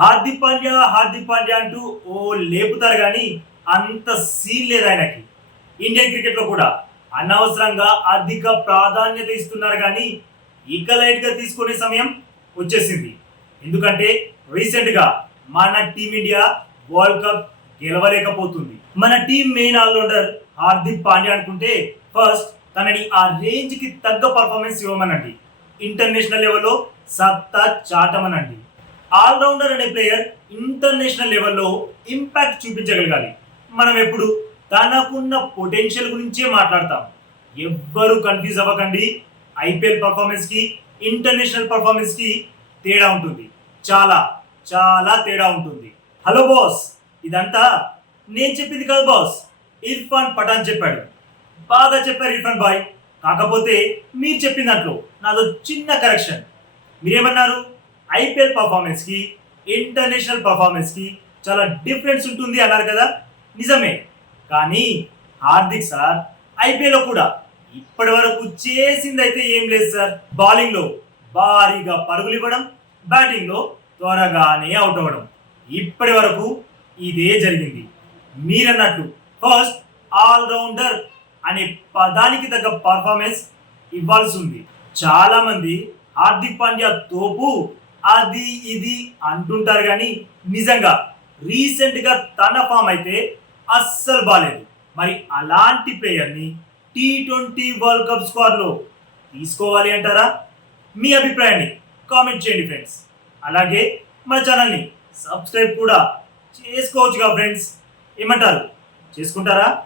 హార్దిక్ పాండ్యా హార్దిక్ పాండ్యా అంటూ ఓ లేపుతారు కానీ అంత సీన్ లేదు ఆయనకి. ఇండియన్ క్రికెట్లో కూడా అనవసరంగా అధిక ప్రాధాన్యత ఇస్తున్నారు కానీ ఇక లైట్గా తీసుకునే సమయం వచ్చేసింది. ఎందుకంటే రీసెంట్గా మన టీమిండియా వరల్డ్ కప్ గెలవలేకపోతుంది. మన team main allrounder Hardik Pandya అనుకుంటే ఫస్ట్ తనని ఆ రేంజ్కి తగ్గ పర్ఫార్మెన్స్ ఇవ్వమనండి. ఇంటర్నేషనల్ లెవెల్లో సత్తా చాటమనండి. ఆల్రౌండర్ అనే ప్లేయర్ ఇంటర్నేషనల్ లెవెల్లో ఇంపాక్ట్ చూపించగలగాలి. మనం ఎప్పుడు? తనకున్న పొటెన్షియల్ గురించే మాట్లాడతాం. ఎవ్వరూ కన్ఫ్యూజ్ అవ్వకండి. ఐపీఎల్ పర్ఫార్మెన్స్కి ఇంటర్నేషనల్ పర్ఫార్మెన్స్కి తేడా ఉంటుంది. చాలా చాలా తేడా ఉంటుంది. హలో బాస్ ఇదంతా? నేను చెప్పింది కాదు బాస్. ఇర్ఫాన్ పఠాన్ చెప్పాడు. బాగా చెప్పారు ఇర్ఫాన్ బాయ్. కాకపోతే మీరు చెప్పిన దాంట్లో నాదో చిన్న కరెక్షన్. మీరేమన్నారు? ఐపీఎల్ పర్ఫార్మెన్స్కి ఇంటర్నేషనల్ పర్ఫార్మెన్స్కి చాలా డిఫరెన్స్ ఉంటుంది అన్నారు కదా? నిజమే. కానీ హార్దిక్ సార్ ఐపీఎల్లో కూడా ఇప్పటి వరకు చేసింది అయితే ఏం లేదు సార్ బౌలింగ్లో భారీగా పరుగులు ఇవ్వడం బ్యాటింగ్లో త్వరగానే అవుట్ అవ్వడం. ఇప్పటి వరకు ఇదే జరిగింది. మీరన్నట్లు ఫస్ట్ ఆల్రౌండర్ అనే పదానికి తగ్గ పర్ఫార్మెన్స్ ఇవ్వాల్సి ఉంది. చాలా మంది హార్దిక్ పాండ్యా తోపు అది ఇది అంటుంటారు కానీ నిజంగా రీసెంట్గా తన ఫామ్ అయితే అస్సలు బాగాలేదు మరి అలాంటి ప్లేయర్ని టీ ట్వంటీ వరల్డ్ కప్ స్క్వాడ్లో తీసుకోవాలి అంటారా? మీ అభిప్రాయాన్ని కామెంట్ చేయండి ఫ్రెండ్స్ అలాగే మన ఛానల్ని సబ్స్క్రైబ్ కూడా చేసుకోవచ్చుగా ఫ్రెండ్స్ ఏమంటారు? చేసుకుంటారా?